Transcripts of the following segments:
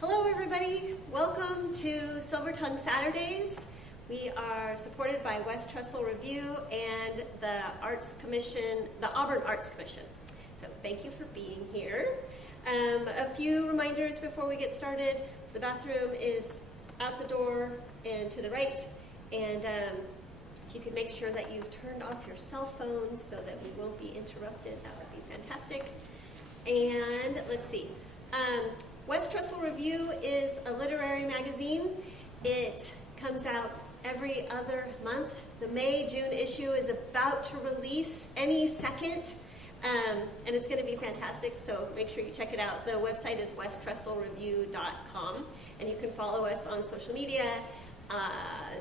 Hello everybody, welcome to Silver Tongue Saturdays. We are supported by West Trestle Review and the Arts Commission, the Auburn Arts Commission. So thank you for being here. A few reminders before we get started. The bathroom is out the door and to the right, and if you could make sure that you've turned off your cell phones so that we won't be interrupted, that would be fantastic. And let's see. West Trestle Review is a literary magazine. It comes out every other month. The May-June issue is about to release any second, and it's going to be fantastic, so make sure you check it out. The website is westtrestlreview.com, and you can follow us on social media,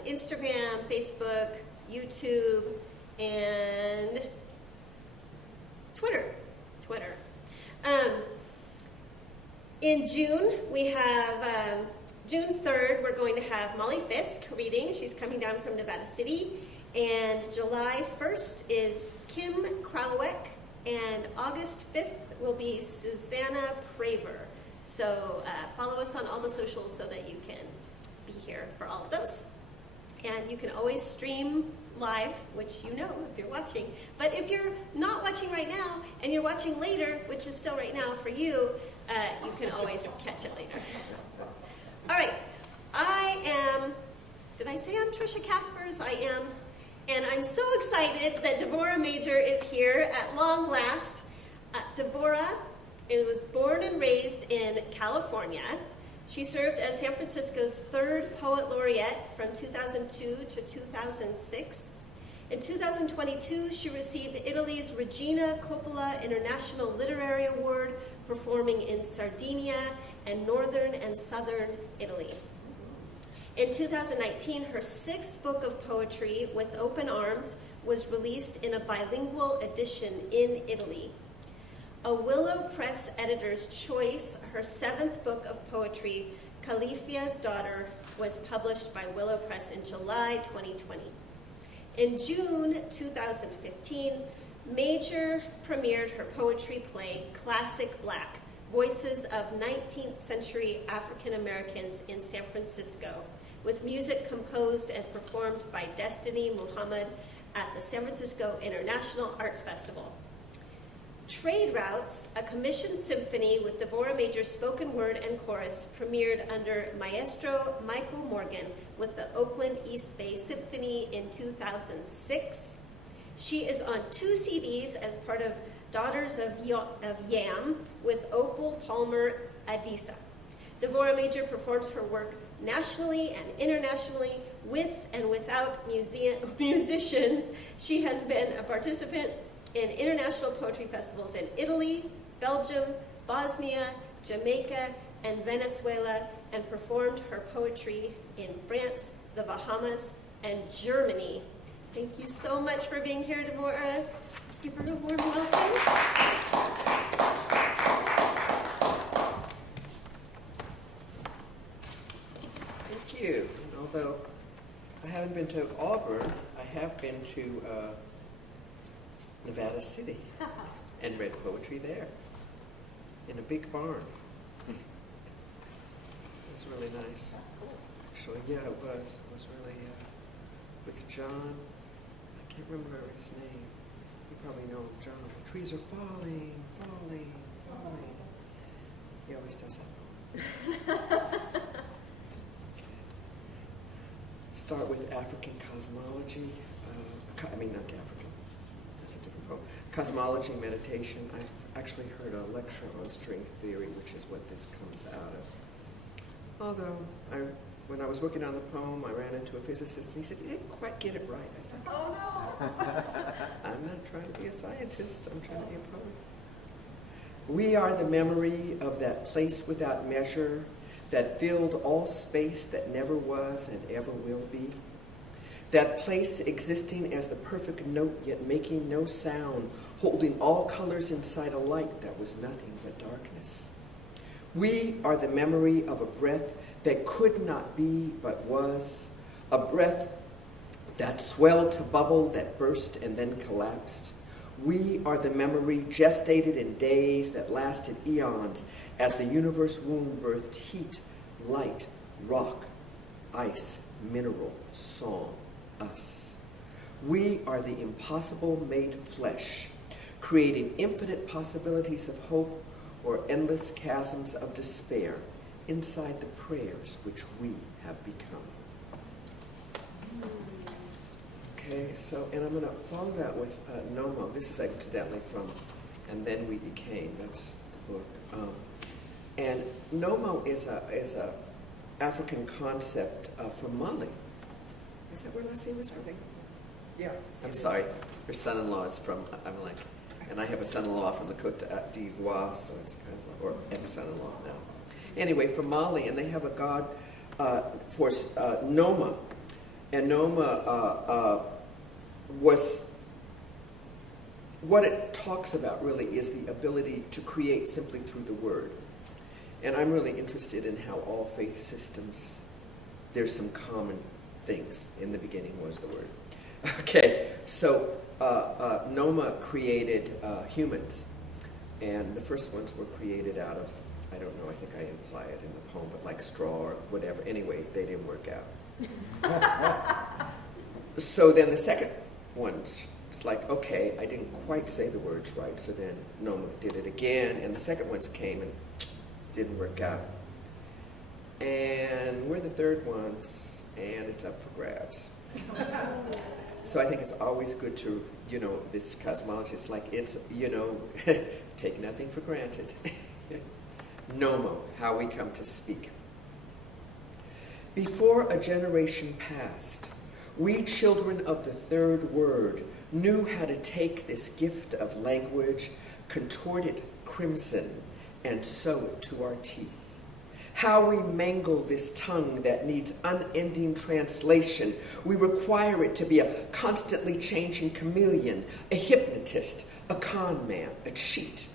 Instagram, Facebook, YouTube, and Twitter. In June, we have, June 3rd, we're going to have Molly Fisk reading. She's coming down from Nevada City. And July 1st is Kim Kralowek. And August 5th will be Susanna Praver. So follow us on all the socials so that you can be here for all of those. And you can always stream live, which you know if you're watching. But if you're not watching right now and you're watching later, which is still right now for you, you can always catch it later. All right, did I say I'm Trisha Caspers? I am. And I'm so excited that Devorah Major is here at long last. Devorah was born and raised in California. She served as San Francisco's 3rd Poet Laureate from 2002 to 2006. In 2022, she received Italy's Regina Coppola International Literary Award, performing in Sardinia and northern and southern Italy. In 2019, her 6th book of poetry, With Open Arms, was released in a bilingual edition in Italy. A Willow Press editor's choice, her 7th book of poetry, Califia's Daughter, was published by Willow Press in July 2020. In June 2015, Major premiered her poetry play, Classic Black, Voices of 19th Century African Americans in San Francisco, with music composed and performed by Destiny Muhammad at the San Francisco International Arts Festival. Trade Routes, a commissioned symphony with Devorah Major's spoken word and chorus, premiered under Maestro Michael Morgan with the Oakland East Bay Symphony in 2006. She is on 2 CDs as part of Daughters of Yam with Opal Palmer Adisa. Devorah Major performs her work nationally and internationally with and without musicians. She has been a participant in international poetry festivals in Italy, Belgium, Bosnia, Jamaica, and Venezuela, and performed her poetry in France, the Bahamas, and Germany. Thank you so much for being here, Devorah. Let's give her a warm welcome. Thank you. And although I haven't been to Auburn, I have been to Nevada City and read poetry there in a big barn. It was really nice. Actually, yeah, it was. It was really with John. I can't remember his name. You probably know him, John. The trees are falling, falling, falling. He always does that. Start with African cosmology. Not African. That's a different poem. Cosmology, meditation. I've actually heard a lecture on string theory, which is what this comes out of. Although, when I was working on the poem, I ran into a physicist, and he said, "You didn't quite get it right." I said, "Oh no, I'm not trying to be a scientist. I'm trying to be a poet." We are the memory of that place without measure, that filled all space that never was and ever will be. That place existing as the perfect note, yet making no sound, holding all colors inside a light that was nothing but darkness. We are the memory of a breath that could not be but was, a breath that swelled to bubble, that burst and then collapsed. We are the memory gestated in days that lasted eons as the universe womb birthed heat, light, rock, ice, mineral, song, us. We are the impossible made flesh, creating infinite possibilities of hope or endless chasms of despair inside the prayers which we have become. Okay, so, and I'm going to follow that with Nomo. This is incidentally from And Then We Became. That's the book. And Nomo is a African concept from Mali. Is that where Lassie was from? Yeah. I'm sorry. Her son-in-law is from Amalek. And I have a son-in-law from the Côte d'Ivoire, so it's kind of, or ex-son-in-law now. Anyway, from Mali, and they have a god for Noma. And Noma was, what it talks about really is the ability to create simply through the word. And I'm really interested in how all faith systems, there's some common things. In the beginning was the word. Okay, so Noma created humans, and the first ones were created out of, I don't know, I think I imply it in the poem, but like straw or whatever. Anyway, they didn't work out. So then the second ones, it's like, okay, I didn't quite say the words right, so then Noma did it again, and the second ones came and didn't work out. And we're the third ones, and it's up for grabs. So I think it's always good to, this cosmology, it's like, it's, take nothing for granted. Nomo, how we come to speak. Before a generation passed, we children of the third word knew how to take this gift of language, contort it crimson, and sew it to our teeth. How we mangle this tongue that needs unending translation. We require it to be a constantly changing chameleon, a hypnotist, a con man, a cheat.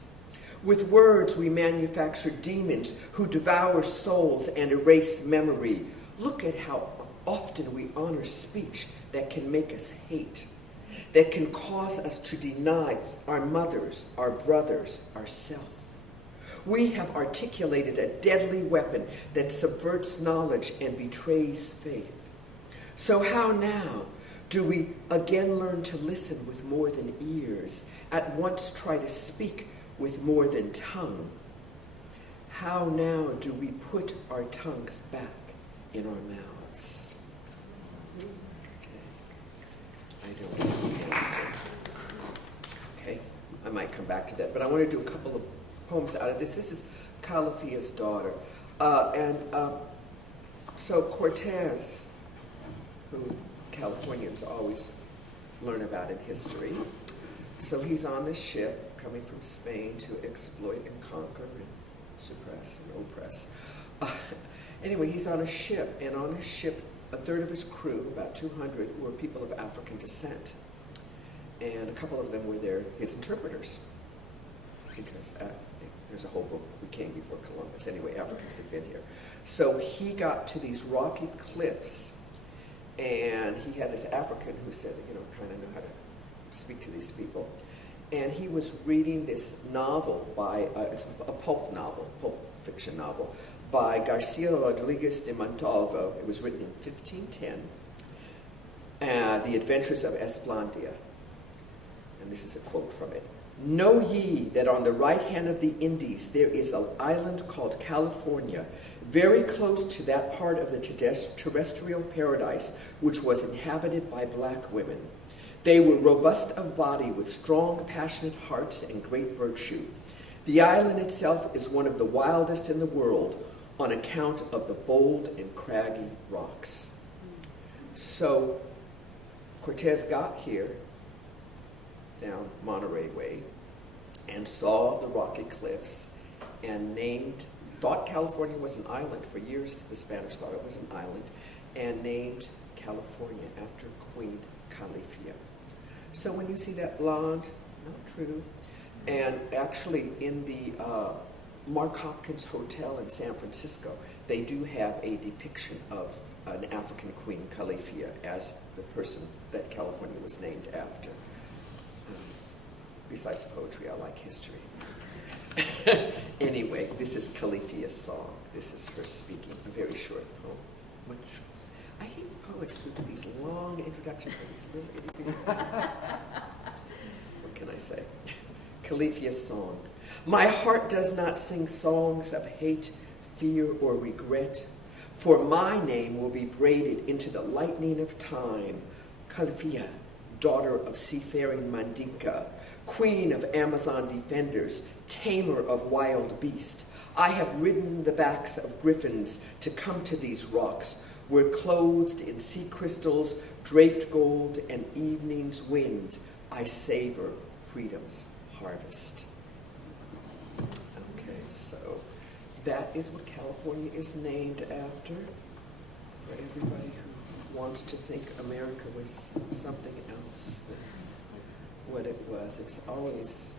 With words we manufacture demons who devour souls and erase memory. Look at how often we honor speech that can make us hate, that can cause us to deny our mothers, our brothers, ourselves. We have articulated a deadly weapon that subverts knowledge and betrays faith. So how now do we again learn to listen with more than ears, at once try to speak with more than tongue? How now do we put our tongues back in our mouths? Okay. I don't know the answer. Okay, I might come back to that, but I want to do a couple of poems out of this. This is Calafia's daughter. So Cortez, who Californians always learn about in history, so he's on this ship coming from Spain to exploit and conquer and suppress and oppress. Anyway, he's on a ship, and on his ship, a third of his crew, about 200, were people of African descent. And a couple of them were his interpreters, because there's a whole book, We Came Before Columbus. Anyway, Africans had been here. So he got to these rocky cliffs, and he had this African who said, kind of know how to speak to these people. And he was reading this novel by, it's a pulp fiction novel, by Garcia Rodriguez de Montalvo. It was written in 1510, The Adventures of Esplandia. And this is a quote from it. Know ye that on the right hand of the Indies there is an island called California, very close to that part of the terrestrial paradise which was inhabited by black women. They were robust of body with strong, passionate hearts and great virtue. The island itself is one of the wildest in the world on account of the bold and craggy rocks. So Cortez got here, down Monterey Way, and saw the rocky cliffs and thought California was an island. For years the Spanish thought it was an island, and named California after Queen Califia. So when you see that blonde, not true, and actually in the Mark Hopkins Hotel in San Francisco, they do have a depiction of an African Queen Califia as the person that California was named after. Besides poetry, I like history. Anyway, this is Califia's song. This is her speaking, a very short poem. Much, I hate poets with these long introductions for these little itty-bitty things. What can I say? Califia's song. My heart does not sing songs of hate, fear, or regret, for my name will be braided into the lightning of time. Califia, daughter of seafaring Mandinka, queen of Amazon defenders, tamer of wild beast. I have ridden the backs of griffins to come to these rocks, where clothed in sea crystals, draped gold, and evening's wind, I savor freedom's harvest. Okay, so that is what California is named after. For everybody who wants to think America was something else than what it was. It's always,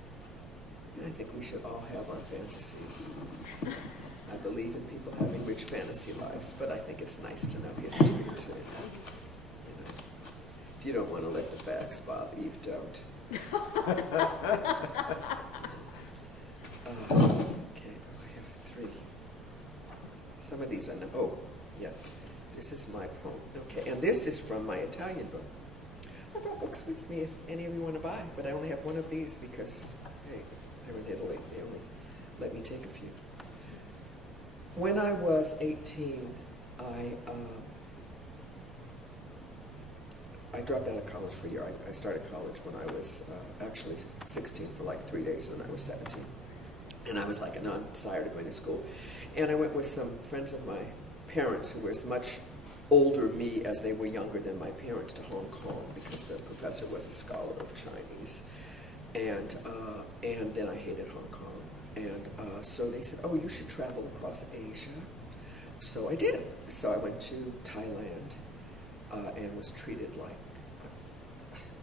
I think we should all have our fantasies. I believe in people having rich fantasy lives, but I think it's nice to know history too. You know, if you don't want to let the facts bother you, don't. Okay, I have 3. Some of these I know. Oh, yeah. This is my poem. Okay, and this is from my Italian book. I brought books with me if any of you want to buy, but I only have one of these because, hey, they're in Italy. They only let me take a few. When I was 18, I dropped out of college for a year. I started college when I was actually 16 for like 3 days, then I was 17. And I was like, no, I'm tired of going to school. And I went with some friends of my parents who were as much older me as they were younger than my parents to Hong Kong because the professor was a scholar of Chinese. And then I hated Hong Kong. And so they said, oh, you should travel across Asia. So I did. So I went to Thailand and was treated like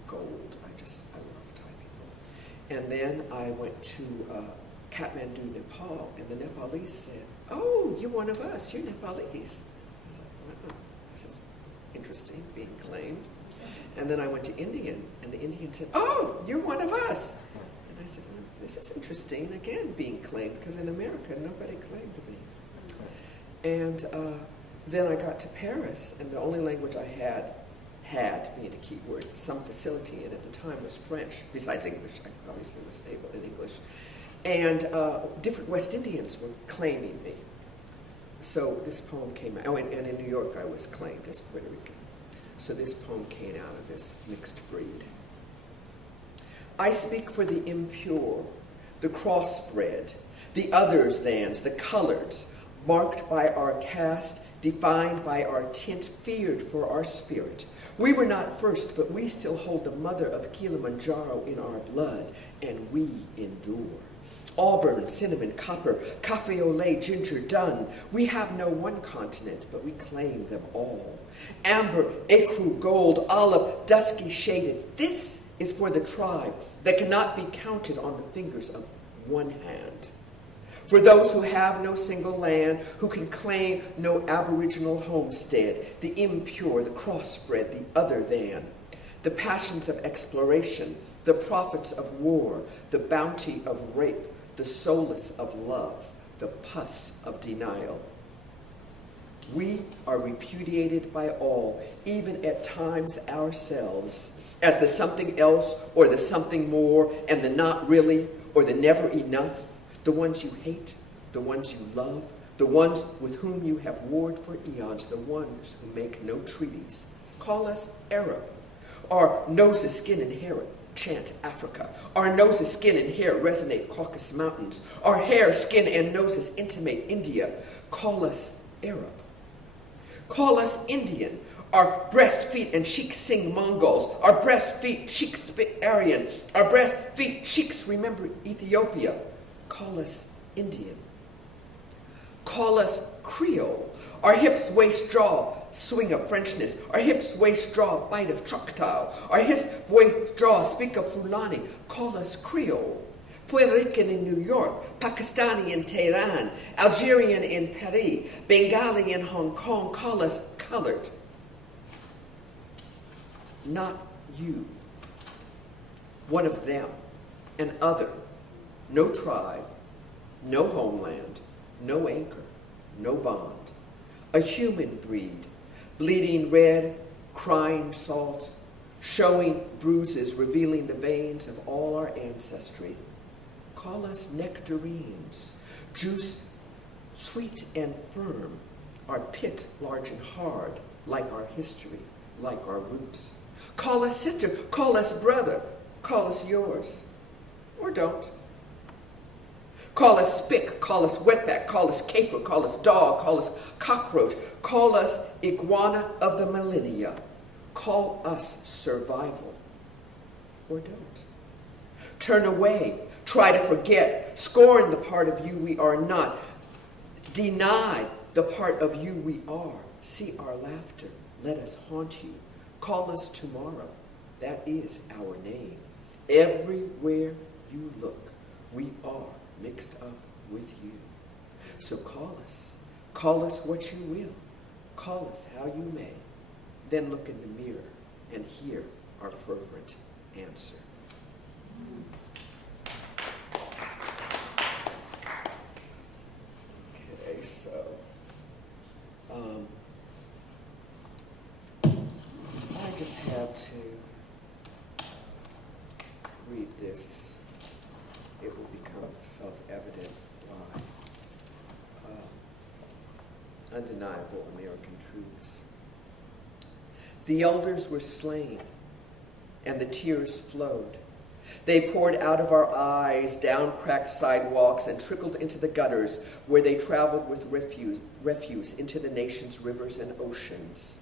gold. I love Thai people. And then I went to Kathmandu, Nepal, and the Nepalese said, oh, you're one of us, you're Nepalese. I was like, wow, this is interesting, being claimed. And then I went to India, and the Indian said, oh, you're one of us. And I said, well, this is interesting, again, being claimed, because in America, nobody claimed me. And then I got to Paris, and the only language I had, being a key word, some facility in at the time was French, besides English. I obviously was able in English. And different West Indians were claiming me. So this poem came out. Oh, and in New York I was claimed as Puerto Rican. So this poem came out of this mixed breed. I speak for the impure, the crossbred, the others-thans, the coloreds, marked by our caste, defined by our tint, feared for our spirit. We were not first, but we still hold the mother of Kilimanjaro in our blood, and we endure. Auburn, cinnamon, copper, cafe au lait, ginger, dun. We have no one continent, but we claim them all. Amber, ecru, gold, olive, dusky shaded. This is for the tribe that cannot be counted on the fingers of one hand. For those who have no single land, who can claim no aboriginal homestead, the impure, the crossbred, the other than, the passions of exploration, the profits of war, the bounty of rape, the solace of love, the pus of denial. We are repudiated by all, even at times ourselves, as the something else or the something more and the not really or the never enough, the ones you hate, the ones you love, the ones with whom you have warred for eons, the ones who make no treaties. Call us Arab. Our noses, skin, and hair chant Africa. Our noses, skin, and hair resonate Caucasus Mountains. Our hair, skin, and noses intimate India. Call us Arab. Call us Indian. Our breast, feet, and cheeks sing Mongols. Our breast, feet, cheeks spit Aryan. Our breast, feet, cheeks remember Ethiopia. Call us Indian. Call us Creole. Our hips, waist, jaw, swing of Frenchness. Our hips, waist, jaw, bite of Choctaw. Our hips, waist, jaw, speak of Fulani. Call us Creole. Puerto Rican in New York, Pakistani in Tehran, Algerian in Paris, Bengali in Hong Kong. Call us colored. Not you. One of them. an other, no tribe, no homeland, no anchor, no bond, a human breed, bleeding red, crying salt, showing bruises, revealing the veins of all our ancestry. Call us nectarines, juice sweet and firm, our pit large and hard, like our history, like our roots. Call us sister, call us brother, call us yours, or don't. Call us spick, call us wetback, call us kafir, call us dog, call us cockroach, call us iguana of the millennia, call us survival, or don't. Turn away, try to forget, scorn the part of you we are not, deny the part of you we are. See our laughter, let us haunt you. Call us tomorrow, that is our name. Everywhere you look, we are mixed up with you. So call us what you will, call us how you may. Then look in the mirror and hear our fervent answer. Okay, so I just had to read this. It will become self-evident why undeniable American truths. The elders were slain, and the tears flowed. They poured out of our eyes, down cracked sidewalks, and trickled into the gutters, where they traveled with refuse into the nation's rivers and oceans.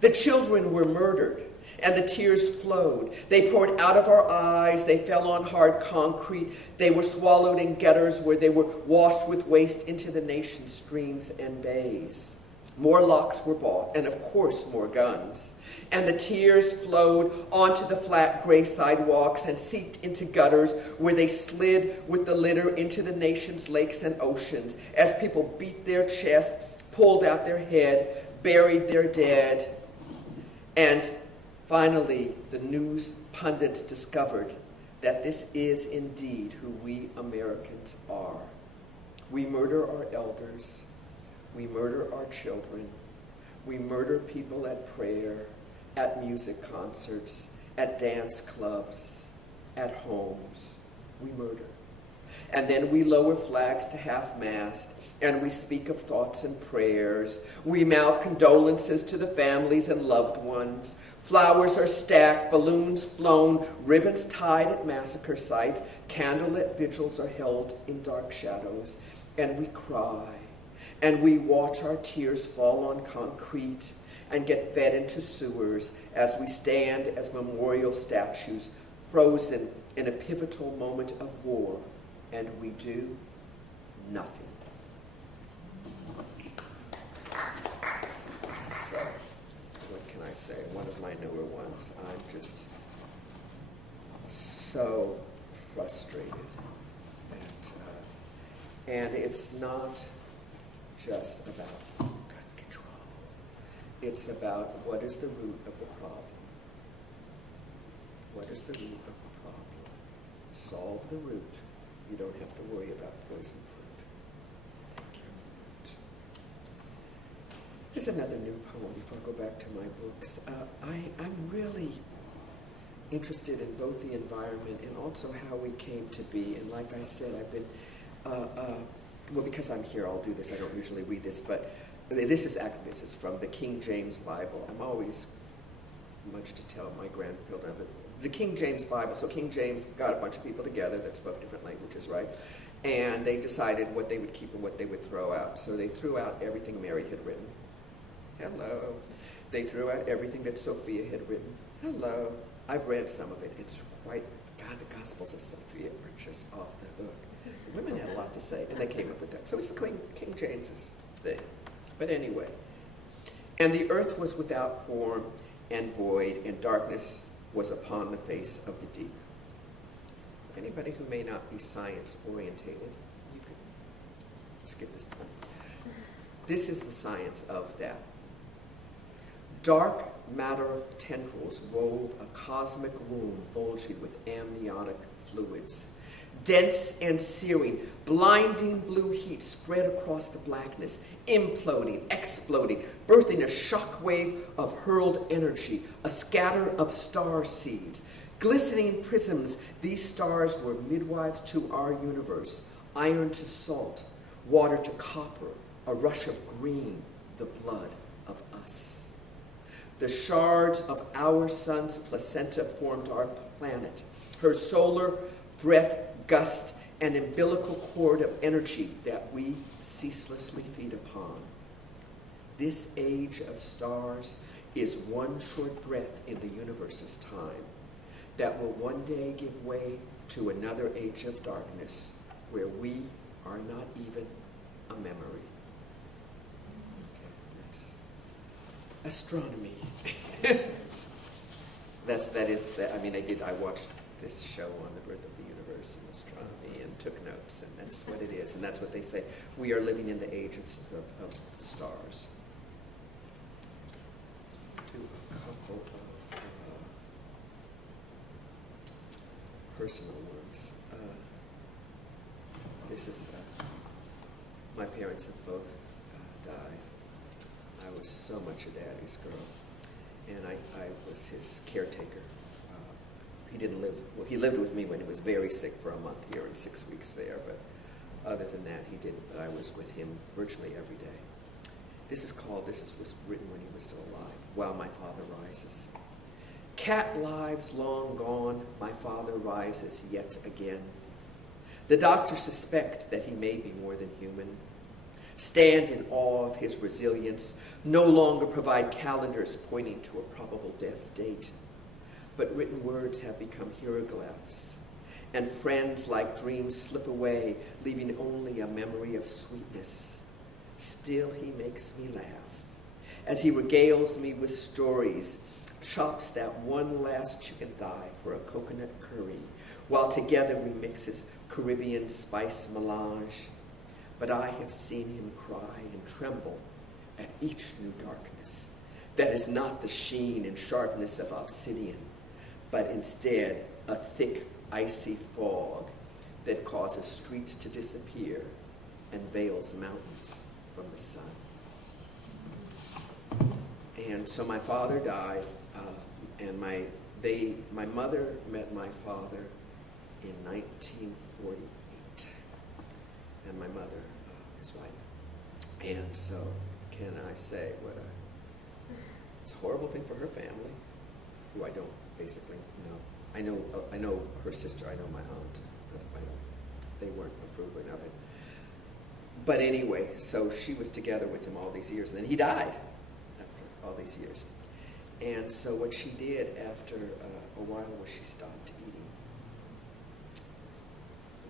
The children were murdered, and the tears flowed. They poured out of our eyes, they fell on hard concrete, they were swallowed in gutters where they were washed with waste into the nation's streams and bays. More locks were bought, and of course more guns. And the tears flowed onto the flat gray sidewalks and seeped into gutters where they slid with the litter into the nation's lakes and oceans as people beat their chest, pulled out their head, buried their dead. And finally, the news pundits discovered that this is indeed who we Americans are. We murder our elders. We murder our children. We murder people at prayer, at music concerts, at dance clubs, at homes. We murder. And then we lower flags to half-mast, and we speak of thoughts and prayers. We mouth condolences to the families and loved ones. Flowers are stacked, balloons flown, ribbons tied at massacre sites, candlelit vigils are held in dark shadows, and we cry. And we watch our tears fall on concrete and get fed into sewers as we stand as memorial statues frozen in a pivotal moment of war, and we do nothing. So, what can I say? One of my newer ones. I'm just so frustrated at, and it's not just about gun control. It's about what is the root of the problem. What is the root of the problem? Solve the root. You don't have to worry about poison fruit. Thank you. Here's another new poem before I go back to my books. I'm really interested in both the environment and also how we came to be. And like I said, I've been well, because I'm here, I'll do this. I don't usually read this, but this is from the King James Bible. I'm always much to tell my grandchildren of it. The King James Bible. So King James got a bunch of people together that spoke different languages, right? And they decided what they would keep and what they would throw out. So they threw out everything Mary had written. Hello. They threw out everything that Sophia had written. Hello. I've read some of it. It's quite, God, the Gospels of Sophia are just off the hook. Women had a lot to say, and they came up with that. So it's King James's thing. But anyway. And the earth was without form and void, and darkness was upon the face of the deep. Anybody who may not be science-orientated, you could skip this point. This is the science of that. Dark matter tendrils wove a cosmic womb bulging with amniotic fluids. Dense and searing, blinding blue heat spread across the blackness, imploding, exploding, birthing a shockwave of hurled energy, a scatter of star seeds. Glistening prisms, these stars were midwives to our universe, iron to salt, water to copper, a rush of green, the blood of us. The shards of our sun's placenta formed our planet, her solar breath gust, an umbilical cord of energy that we ceaselessly feed upon. This age of stars is one short breath in the universe's time that will one day give way to another age of darkness where we are not even a memory. Okay, that's astronomy. I watched this show on the birth of the universe and astronomy and took notes, and that's what it is, and that's what they say. We are living in the age of stars. Do a couple of personal ones. This is, my parents have both died. I was so much a daddy's girl, and I was his caretaker. He didn't live, well, he lived with me when he was very sick for a month here and 6 weeks there, but other than that, he didn't. But I was with him virtually every day. This was written when he was still alive, While My Father Rises. Cat lives long gone, my father rises yet again. The doctors suspect that he may be more than human. Stand in awe of his resilience, no longer provide calendars pointing to a probable death date. But written words have become hieroglyphs, and friends like dreams slip away, leaving only a memory of sweetness. Still he makes me laugh, as he regales me with stories, chops that one last chicken thigh for a coconut curry, while together we mix his Caribbean spice melange. But I have seen him cry and tremble at each new darkness that is not the sheen and sharpness of obsidian, but instead a thick, icy fog that causes streets to disappear and veils mountains from the sun. And so my father died, and my mother met my father in 1948, and my mother is white. And so, can I say it's a horrible thing for her family, who I don't basically know. I know her sister, I know my aunt, but they weren't approving of it. But anyway, so she was together with him all these years, and then he died after all these years. And so what she did after a while was she stopped eating,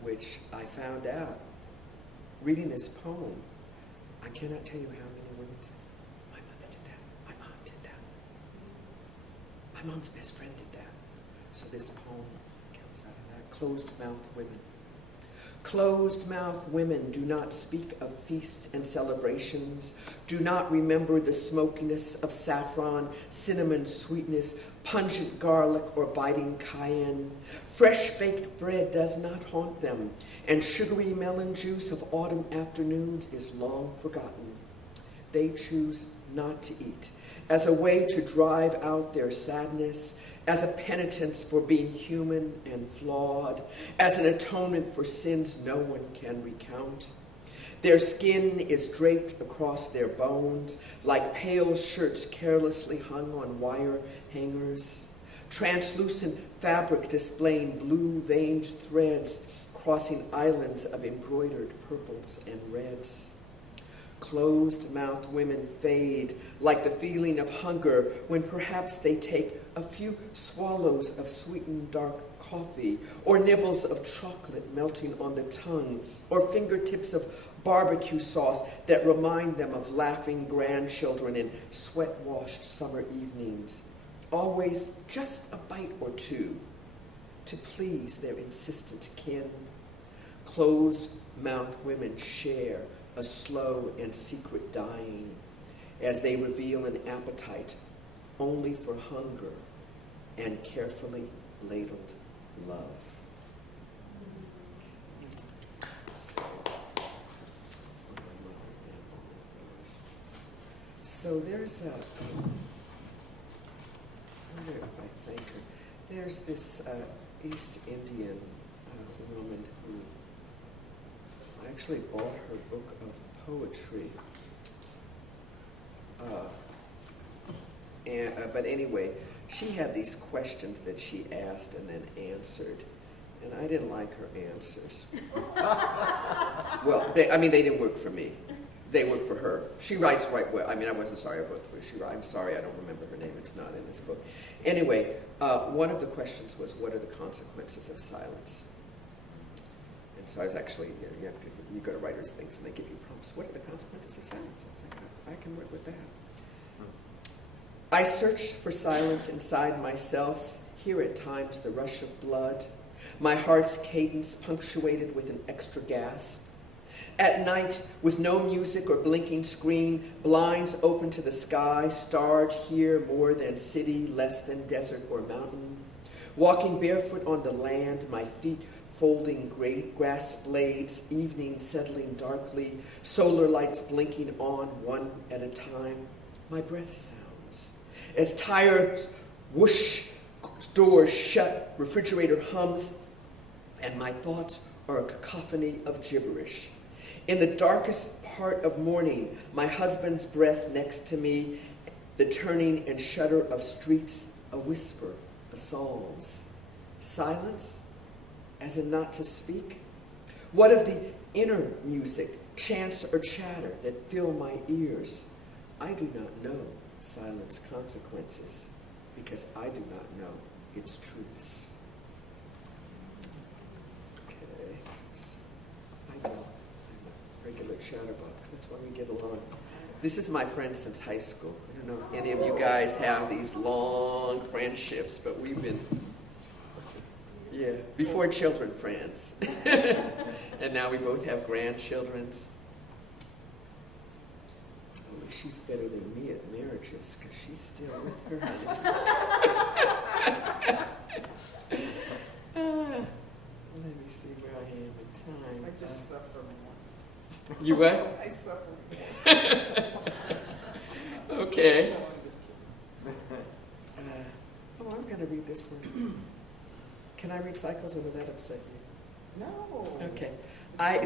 which I found out reading this poem. I cannot tell you how many women say, my mother did that, my aunt did that, my mom's best friend did that. So this poem comes out of that. Closed-mouthed women. Closed-mouthed women do not speak of feast and celebrations, do not remember the smokiness of saffron, cinnamon sweetness, pungent garlic, or biting cayenne. Fresh-baked bread does not haunt them, and sugary melon juice of autumn afternoons is long forgotten. They choose not to eat, as a way to drive out their sadness, as a penitence for being human and flawed, as an atonement for sins no one can recount. Their skin is draped across their bones like pale shirts carelessly hung on wire hangers, translucent fabric displaying blue-veined threads crossing islands of embroidered purples and reds. Closed-mouthed women fade like the feeling of hunger when perhaps they take a few swallows of sweetened dark coffee, or nibbles of chocolate melting on the tongue, or fingertips of barbecue sauce that remind them of laughing grandchildren in sweat-washed summer evenings. Always just a bite or two to please their insistent kin. Closed-mouthed women share a slow and secret dying as they reveal an appetite only for hunger and carefully ladled love. So there's a, I wonder if I thank her. There's this East Indian woman who I actually bought her book of poetry. But anyway, she had these questions that she asked and then answered, and I didn't like her answers. Well, they didn't work for me. They work for her. She writes right well. I mean, I wasn't sorry about the way she writes. I'm sorry, I don't remember her name. It's not in this book. Anyway, one of the questions was, what are the consequences of silence? And so I was actually, you go to writers' things and they give you prompts. What are the consequences of silence? I was like, I can work with that. I search for silence inside myself, hear at times the rush of blood, my heart's cadence punctuated with an extra gasp. At night, with no music or blinking screen, blinds open to the sky, starred here more than city, less than desert or mountain. Walking barefoot on the land, my feet folding great grass blades, evening settling darkly, solar lights blinking on one at a time. My breath sounds as tires whoosh, doors shut, refrigerator hums, and my thoughts are a cacophony of gibberish. In the darkest part of morning, my husband's breath next to me, the turning and shudder of streets, a whisper, a psalms. Silence, as in not to speak? What of the inner music, chants or chatter that fill my ears? I do not know silence consequences, because I do not know its truths. Okay, I don't. I'm a regular chatterbox. That's why we get along. This is my friend since high school. I don't know if any of you guys have these long friendships, but we've been, before children friends. And now we both have grandchildren. She's better than me at marriages because she's still with her honey. Let me see where I am in time. I just suffer more. You what? I suffer more. Okay. I'm going to read this one. Can I read cycles or will that upset you? No. Okay.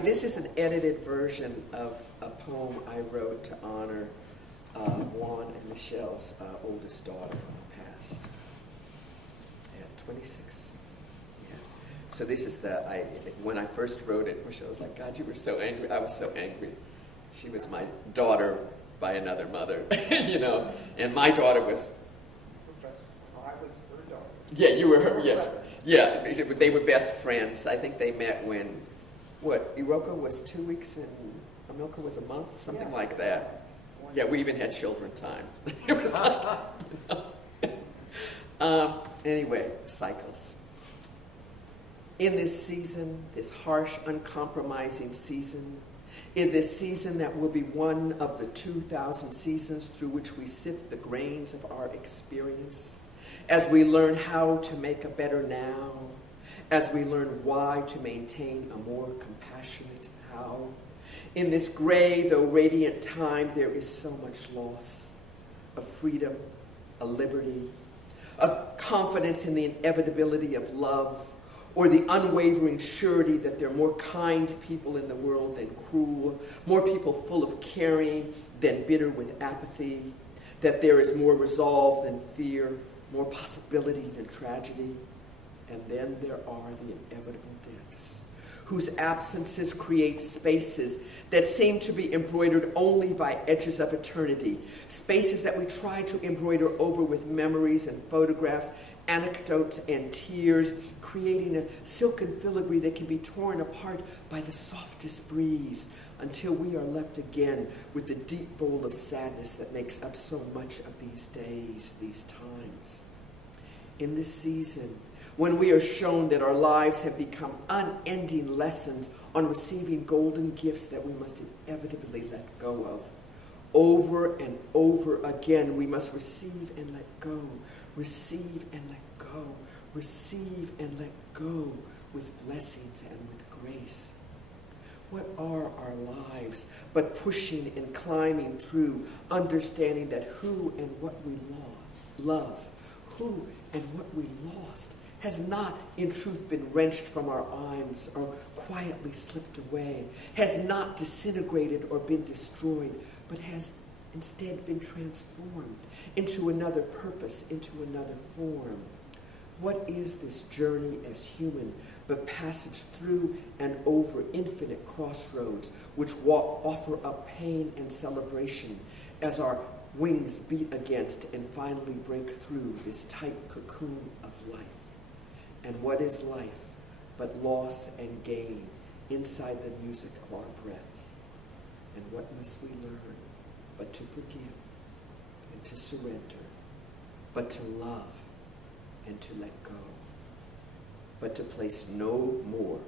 This is an edited version of a poem I wrote to honor Juan and Michelle's oldest daughter who passed at 26. Yeah. So this is when I first wrote it, Michelle was like, God, you were so angry. I was so angry. She was my daughter by another mother, and my daughter was... I was her daughter. Yeah, you were her, yeah. They were best friends. I think they met when... Iroka was 2 weeks and Amilka was a month, something like that. Yeah, we even had children time. It was like, anyway, cycles. In this season, this harsh, uncompromising season, in this season that will be one of the 2,000 seasons through which we sift the grains of our experience, as we learn how to make a better now, as we learn why to maintain a more compassionate how. In this gray, though radiant time, there is so much loss, a freedom, a liberty, a confidence in the inevitability of love, or the unwavering surety that there are more kind people in the world than cruel, more people full of caring than bitter with apathy, that there is more resolve than fear, more possibility than tragedy. And then there are the inevitable deaths, whose absences create spaces that seem to be embroidered only by edges of eternity, spaces that we try to embroider over with memories and photographs, anecdotes and tears, creating a silken filigree that can be torn apart by the softest breeze until we are left again with the deep bowl of sadness that makes up so much of these days, these times. In this season, when we are shown that our lives have become unending lessons on receiving golden gifts that we must inevitably let go of. Over and over again, we must receive and let go, receive and let go, receive and let go with blessings and with grace. What are our lives but pushing and climbing through, understanding that who and what we love, who and what we lost, has not in truth been wrenched from our arms or quietly slipped away, has not disintegrated or been destroyed, but has instead been transformed into another purpose, into another form. What is this journey as human but passage through and over infinite crossroads which offer up pain and celebration as our wings beat against and finally break through this tight cocoon of life? And what is life but loss and gain inside the music of our breath? And what must we learn but to forgive and to surrender, but to love and to let go, but to place no more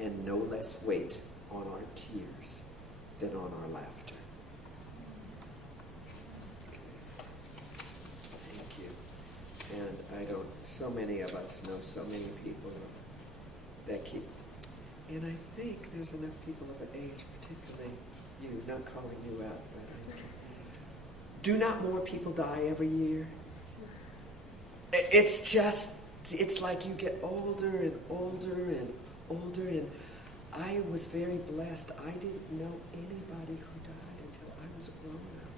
and no less weight on our tears than on our laughter. Thank you. And so many of us know so many people that keep, and I think there's enough people of an age, particularly you, not calling you out, but do not more people die every year? It's like you get older and older and older, and I was very blessed. I didn't know anybody who died until I was a grown up.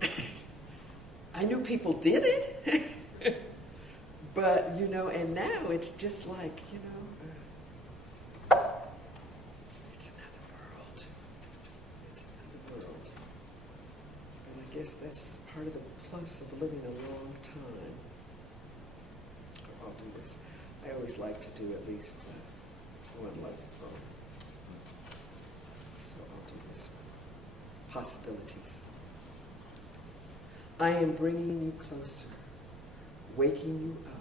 Nobody. I knew people did it, but, and now it's just like, it's another world. It's another world. And I guess that's part of the plus of living a long time. I'll do this. I always like to do at least one love poem. So I'll do this one. Possibilities. I am bringing you closer, waking you up.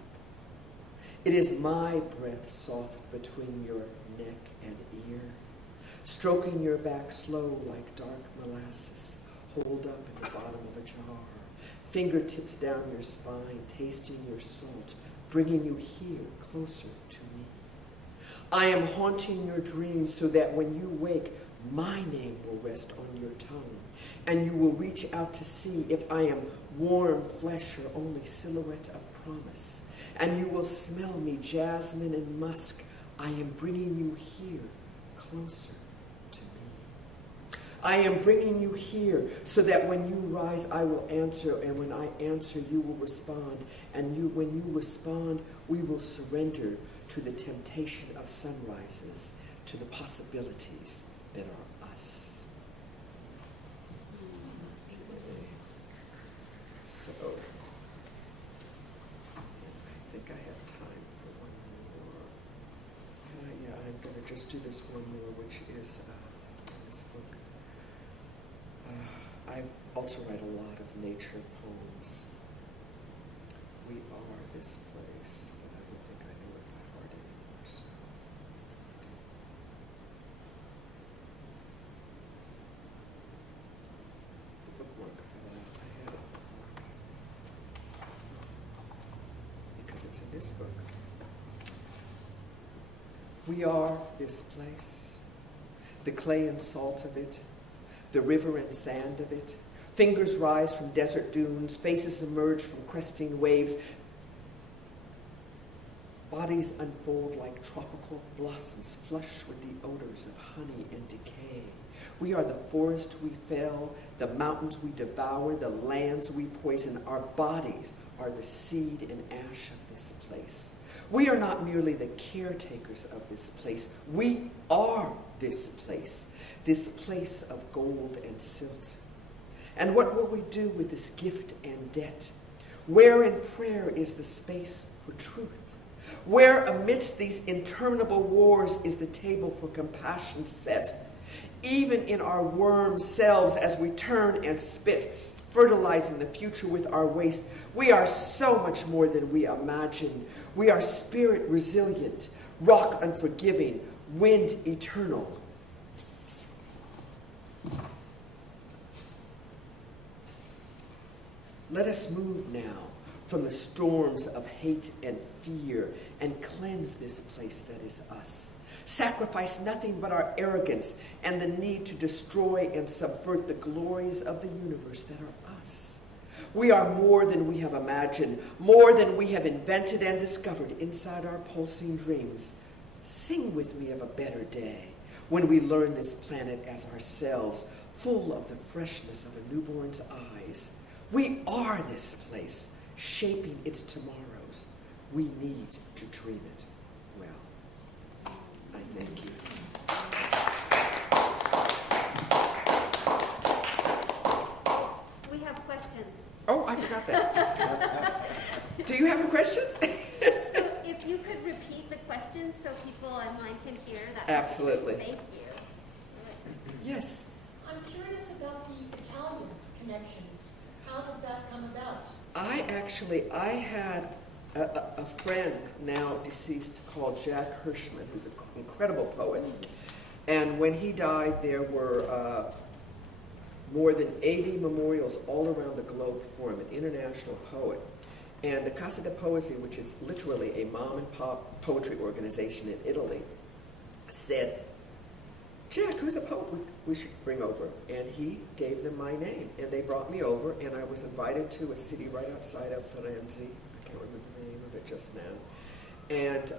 It is my breath soft between your neck and ear, stroking your back slow like dark molasses, hold up in the bottom of a jar, fingertips down your spine, tasting your salt, bringing you here closer to me. I am haunting your dreams so that when you wake, my name will rest on your tongue, and you will reach out to see if I am warm flesh or only silhouette of promise. And you will smell me, jasmine and musk. I am bringing you here, closer to me. I am bringing you here so that when you rise, I will answer, and when I answer, you will respond. And when you respond, we will surrender to the temptation of sunrises, to the possibilities that are us. So, I think I have time for one more. I'm going to just do this one more, which is this book. I also write a lot of nature poems. We are this place, but I don't think I know it by heart anymore. So. The bookmark fell out. I had it because it's in this book. We are this place, the clay and salt of it, the river and sand of it. Fingers rise from desert dunes, faces emerge from cresting waves. Bodies unfold like tropical blossoms, flush with the odors of honey and decay. We are the forest we fell, the mountains we devour, the lands we poison. Our bodies are the seed and ash of this place. We are not merely the caretakers of this place. We are this place of gold and silt. And what will we do with this gift and debt? Where in prayer is the space for truth? Where amidst these interminable wars is the table for compassion set? Even in our worm selves as we turn and spit, fertilizing the future with our waste, we are so much more than we imagine. We are spirit resilient, rock unforgiving, wind eternal. Let us move now from the storms of hate and fear and cleanse this place that is us. Sacrifice nothing but our arrogance and the need to destroy and subvert the glories of the universe that are us. We are more than we have imagined, more than we have invented and discovered inside our pulsing dreams. Sing with me of a better day when we learn this planet as ourselves, full of the freshness of a newborn's eyes. We are this place, shaping its tomorrows. We need to dream it well. I thank you. We have questions. Oh, I forgot that. Do you have any questions? So if you could repeat the questions so people online can hear that. Absolutely. Thank you. Yes. I'm curious about the Italian connection. How did that come about? I had a friend, now deceased, called Jack Hirschman, who's an incredible poet. And when he died, there were more than 80 memorials all around the globe for him, an international poet. And the Casa de Poesie, which is literally a mom and pop poetry organization in Italy, said, Jack, who's a poet we should bring over? And he gave them my name. And they brought me over, and I was invited to a city right outside of Firenze. I can't remember the name of it just now. And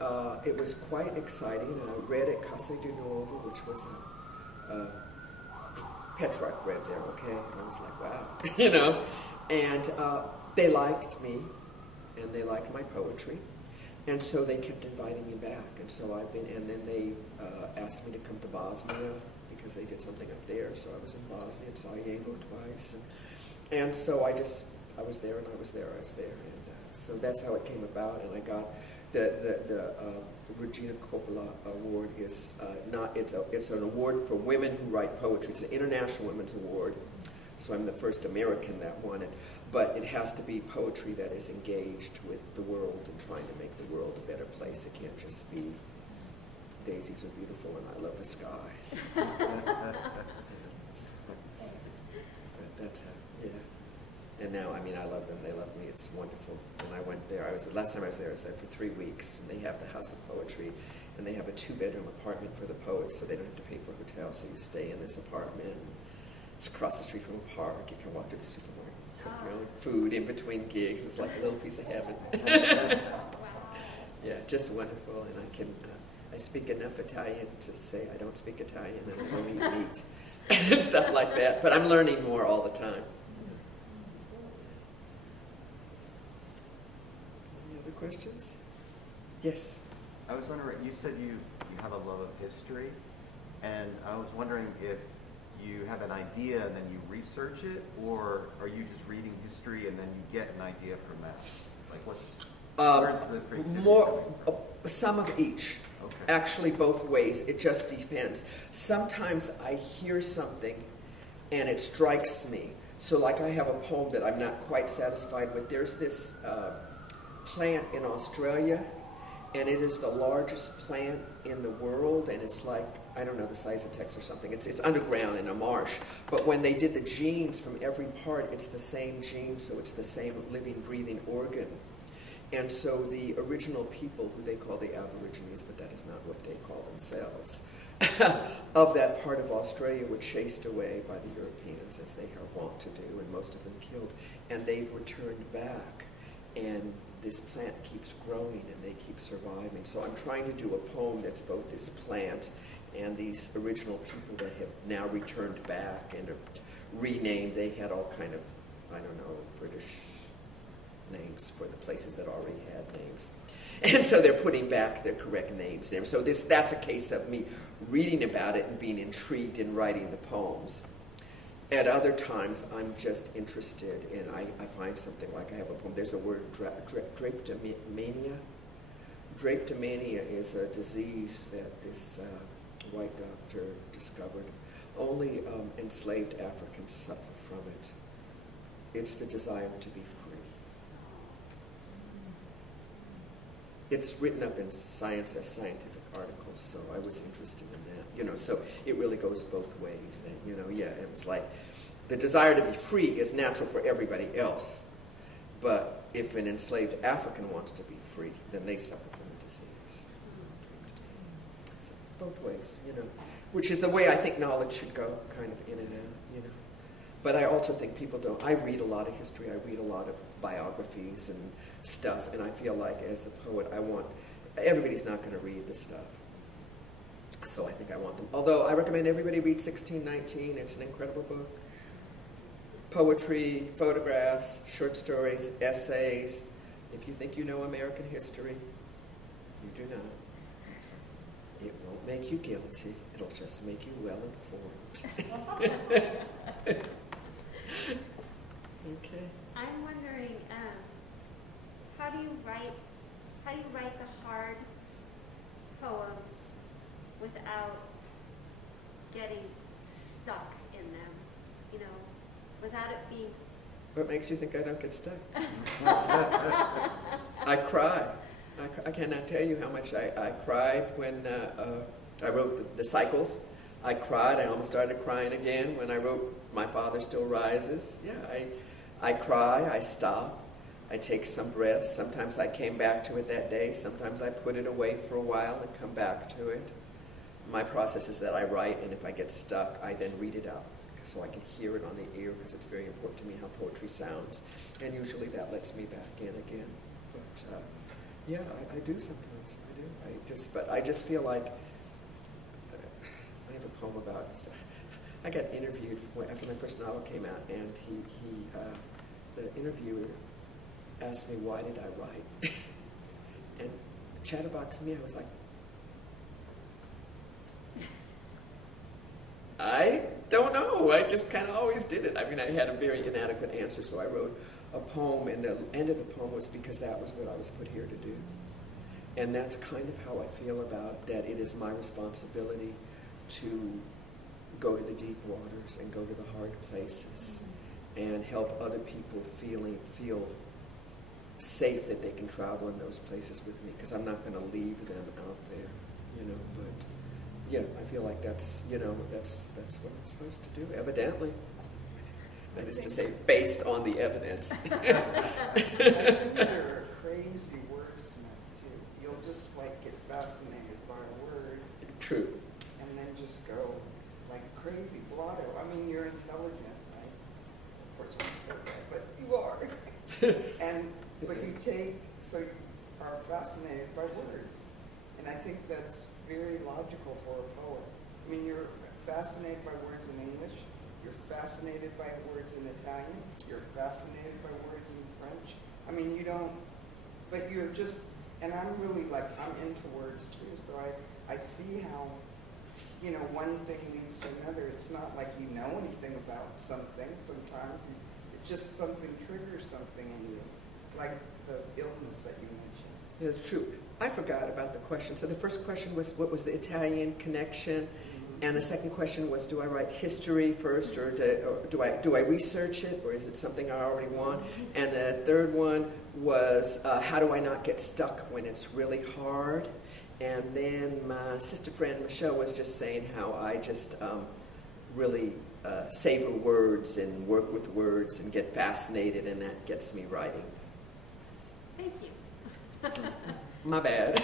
it was quite exciting. I read at Casa di Nuovo, which was Petrarch read there, okay? And I was like, wow, And they liked me, and they liked my poetry. And so they kept inviting me back. And so I've been, and then they asked me to come to Bosnia because they did something up there. So I was in Bosnia and Sarajevo twice. And so I was there and I was there. And so that's how it came about. And I got the Regina Coppola Award is it's an award for women who write poetry. It's an international women's award. So I'm the first American that won it. But it has to be poetry that is engaged with the world and trying to make the world a better place. It can't just be daisies are beautiful and I love the sky. That's how, yeah. And now, I love them. They love me. It's wonderful. And I went there. Last time I was there for 3 weeks. And they have the House of Poetry. And they have a 2-bedroom apartment for the poets, so they don't have to pay for a hotel. So you stay in this apartment. It's across the street from a park. You can walk to the supermarket. Cook your own food in between gigs. It's like a little piece of heaven. Yeah, just wonderful. And I speak enough Italian to say I don't speak Italian and I don't eat meat and stuff like that. But I'm learning more all the time. Any other questions? Yes. I was wondering, you said you have a love of history, and I was wondering if you have an idea and then you research it, or are you just reading history and then you get an idea from that? Like where's the creativity? Some of each. Okay. Actually, both ways. It just depends. Sometimes I hear something and it strikes me. So like I have a poem that I'm not quite satisfied with. There's this plant in Australia, and it is the largest plant in the world, and it's like, I don't know, the size of Texas or something. It's underground in a marsh. But when they did the genes from every part, it's the same gene, so it's the same living, breathing organ. And so the original people, who they call the Aborigines, but that is not what they call themselves, of that part of Australia were chased away by the Europeans, as they are wont to do, and most of them killed. And they've returned back, and this plant keeps growing and they keep surviving. So I'm trying to do a poem that's both this plant and these original people that have now returned back and are renamed. They had all kind of, I don't know, British names for the places that already had names. And so they're putting back their correct names there. So that's a case of me reading about it and being intrigued in writing the poems. At other times, I'm just interested in, I find something like I have a poem. There's a word, drapetomania. Drapetomania is a disease that this white doctor discovered. Only enslaved Africans suffer from it. It's the desire to be free. It's written up in Science as scientific articles, so I was interested in that. So it really goes both ways. That, it was like the desire to be free is natural for everybody else, But if an enslaved African wants to be free, then they suffer from the disease. So both ways, which is the way I think knowledge should go, kind of in and out, But I also think people don't. I read a lot of history. I read a lot of biographies and stuff, and I feel like as a poet, everybody's not going to read this stuff. So I think I want them. Although I recommend everybody read 1619. It's an incredible book. Poetry, photographs, short stories, essays. If you think you know American history, you do not. It won't make you guilty. It'll just make you well informed. Okay. I'm wondering, how do you write the hard poems without getting stuck in them? Without it being. What makes you think I don't get stuck? I cry. I cannot tell you how much I cried when I wrote the cycles. I cried. I almost started crying again when I wrote My Father Still Rises. Yeah, I cry. I stop. I take some breaths. Sometimes I came back to it that day. Sometimes I put it away for a while and come back to it. My process is that I write, and if I get stuck, I then read it out, so I can hear it on the ear, because it's very important to me how poetry sounds. And usually that lets me back in again. But yeah, I do sometimes. I do. But I just feel like I have a poem about. I got interviewed after my first novel came out, and the interviewer asked me, why did I write? And chatterbox me, I was like, I don't know. I just kind of always did it. I mean, I had a very inadequate answer, so I wrote a poem, and the end of the poem was because that was what I was put here to do. And that's kind of how I feel about that. It is my responsibility to go to the deep waters and go to the hard places and help other people feel safe that they can travel in those places with me, because I'm not going to leave them out there, but yeah, I feel like that's what I'm supposed to do, evidently. That is to say, based on the evidence. I think there are crazy wordsmith too. You'll just get fascinated by a word. True. And then just go like crazy blotto. I mean, you're intelligent, right? Of course, you said that, but you are. But you are fascinated by words. And I think that's very logical for a poet. I mean, you're fascinated by words in English. You're fascinated by words in Italian. You're fascinated by words in French. I mean, you don't, but you're just, and I'm really I'm into words too. So I see how, one thing leads to another. It's not like you know anything about something. Sometimes it's just something triggers something in you, like the illness that you mentioned. It's true. I forgot about the question. So the first question was, what was the Italian connection? And the second question was, do I write history first, or do I research it, or is it something I already want? And the third one was, how do I not get stuck when it's really hard? And then my sister friend Michelle was just saying how I just really savor words and work with words and get fascinated, and that gets me writing. Thank you. My bad.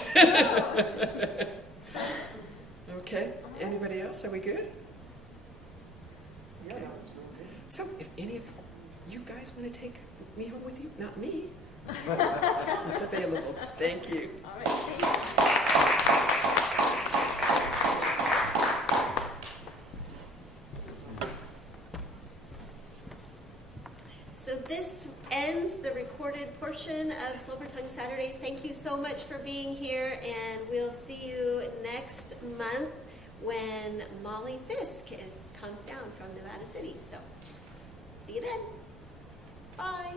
Okay. Anybody else? Are we good? Yeah, Okay. that was real good. So, if any of you guys want to take me home with you, not me, it's available. Thank you. All right. Thank you. So this ends the recorded portion of Silver Tongue Saturdays. Thank you so much for being here, and we'll see you next month when Molly Fisk comes down from Nevada City. So see you then. Bye.